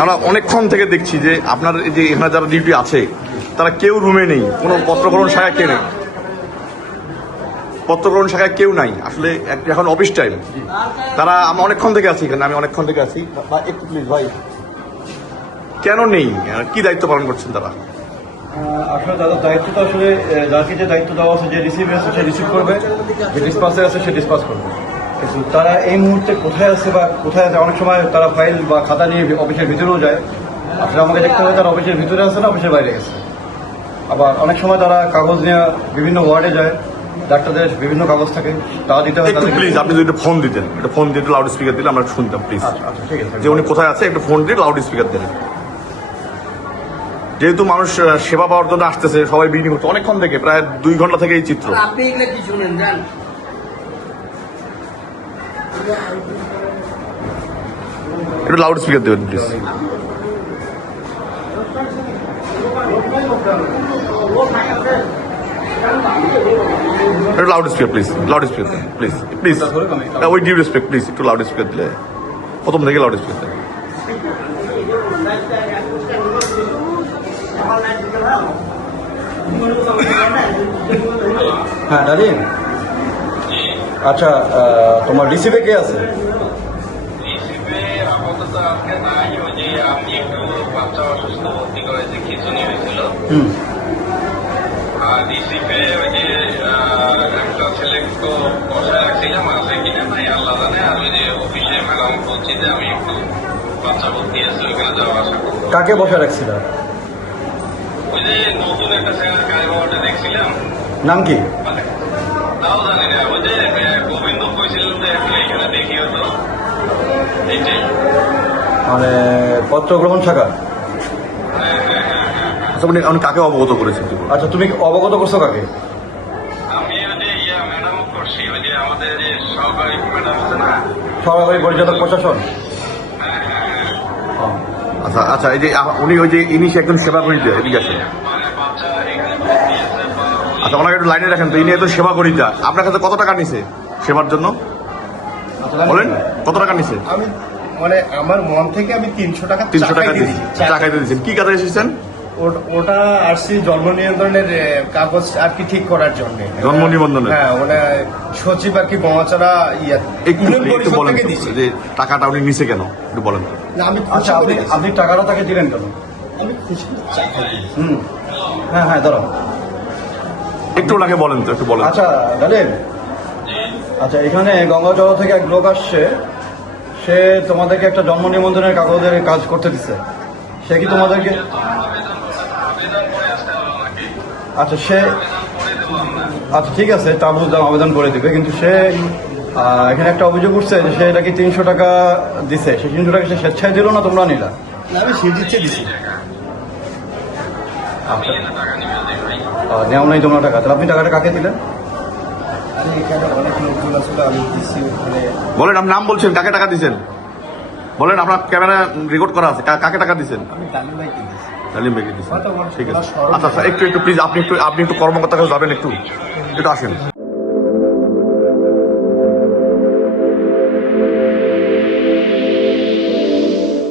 আমরা অনেকক্ষণ থেকে দেখছি যে আপনার এই যে এখানে যারা ডিউটি আছে তারা কেউ রুমে নেই, কোনো পত্রগ্রহণ শাখায় কেউ নেই, পত্রগ্রহণ শাখায় কেউ নাই। আসলে এখন অফিস টাইম, তারা আমরা অনেকক্ষণ থেকে আছি এখানে, আমি অনেকক্ষণ থেকে আছি। একটু প্লিজ ভাই, কেন নেই, কি দায়িত্ব পালন করছেন তারা? আসলে তাদের দায়িত্বটা আসলে যাকে যে দায়িত্ব দেওয়া আছে, যে রিসিভে আছে সে রিসিভ করবে, যে ডিসপাসে আছে সে ডিসপাস করবে। কিন্তু তারা এই মুহূর্তে কোথায় আছে বা কোথায় আছে, অনেক সময় তারা ফাইল বা খাতা নিয়ে অফিসের ভিতরেও যায়। আসলে আমাকে দেখতে হবে তারা অফিসের ভিতরে আছে না অফিসের বাইরে গেছে। আবার অনেক সময় তারা কাগজ নিয়ে বিভিন্ন ওয়ার্ডে যায়, ডাক্তারদের বিভিন্ন কাগজ থাকে, তা দিতে হয়। প্লিজ আপনি যদি ফোন দিতেন, একটা ফোন দিয়ে লাউড স্পিকার দিলে আমরা শুনতাম প্লিজ। আচ্ছা ঠিক আছে, যে উনি কোথায় আছে একটু ফোন দিয়ে লাউড স্পিকার দেন। যেহেতু মানুষ সেবা পাওয়ার জন্য আসতেছে, সবাই বিল্ডিং করছে অনেকক্ষণ থেকে, প্রায় 2 ঘন্টা থেকে এই চিত্র। আপনি এগুলো কি শুনেন জান? একটু লাউড স্পিকার দেবেন প্লিজ। একটু loud speaker please, loud speaker please please, with due respect please একটু লাউড স্পিকার দিলে, প্রথম থেকে লাউড স্পিকার দেন। হ্যাঁ ডালিম, আচ্ছা তোমার রিসিভে কে আছে? রিসিভে আপাতত আজকে নাই, ওই যে আমি একটু বাচ্চা অসুস্থ ভর্তি করেছি, খিচুনি হয়েছিল। আর রিসিভে ওই যে একটা ছেলে একটু বসায় রাখছিলাম, আছে কিনা নাই আল্লাহ জানে। আর ওই যে অফিসে ম্যাডাম বলছি যে আমি একটু বাচ্চা ভর্তি আছে, ওইখানে যাওয়া আসা করবো। কাকে বসে রাখছিল? ওই যে নতুন একটা ছেলের গাড়ি বাবাটা দেখছিলাম, নাম কি? মানে তাও জানি না। ওই যে গোবিন্দ কইছিলেন যে একটু এখানে দেখি হতো, এইটাই। মানে পত্র গ্রহণ শাখা। আচ্ছা উনি কাকে অবগত করেছেন? আচ্ছা তুমি অবগত করছো কাকে? আমি ওই যে ম্যাডাম করছি, ওই যে আমাদের যে সহকারী ম্যাডাম আছে না। সরকারি পরিচালক প্রশাসন। আচ্ছা আচ্ছা, এই যে উনি ওই যে ইনি একজন সেবা করিতে এদিকে আসেন। মানে বাচ্চা এখানে ভর্তি আছে বা আচ্ছা ওনাকে একটু লাইনে রাখেন তো, ইনি এত সেবা করিতা আপনার কাছে কত টাকা নিছে সেবার জন্য বলেন? কত টাকা নিছে? আমি মানে আমার মন থেকে আমি 300 টাকা 300 টাকা দিয়েছি। টাকা দিয়েছেন। কি কাজে এসেছেন? ওটা আসছি জন্ম নিবন্ধনের কাগজ আর কি ঠিক করার জন্য। জন্ম নিবন্ধনের? হ্যাঁ, ওটা সচিব আর কি বমাচারা একটু একটু বলেন তো, যে টাকাটা উনি নিছে কেন একটু বলেন তো। আমি আচ্ছা আপনি আপনি টাকাটা তাকে দিলেন কেন? আমি খুশি টাকা দিয়েছি। হ্যাঁ হ্যাঁ দাঁড়াও। একটু ওনাকে বলেন তো, একটু বলেন। আচ্ছা ডালিম, আচ্ছা এখানে গঙ্গাচড়া থেকে এক লোক আসছে, সে তোমাদেরকে একটা জন্ম নিবন্ধনের কাগজের কাজ করতে দিচ্ছে। সে কি তোমাদেরকে? আবেদন করে আসতে হলো নাকি? আচ্ছা সে, আচ্ছা ঠিক আছে তা বুঝলাম, আবেদন করে দিবে। কিন্তু সে এখানে একটা অভিযোগ উঠছে যে সে নাকি 300 টাকা দিছে। সে 300 টাকা সে স্বেচ্ছায় দিল না তোমরা নিলা? আমি সে দিচ্ছে দিছি। আচ্ছা টাকা নিবে যে ভাই। নেওয়া নাই তোমরা টাকা, তাহলে আপনি টাকাটা কাকে দিলেন? আমি এখানে অনেক লোকজন আসলে আমি দিচ্ছি ওখানে। বলেন, আপনি নাম বলছেন, কাকে টাকা দিচ্ছেন বলেন, আপনার ক্যামেরা রেকর্ড করা আছে, কাকে টাকা দিচ্ছেন? আমি তালিম ভাইকে দিচ্ছি। তালিম বেগে দিচ্ছেন, হয়তো আমার ঠিক আছে। সরল আচ্ছা আচ্ছা, একটু একটু প্লিজ আপনি একটু কর্মকর্তার কাছে যাবেন, একটু একটু আসেন।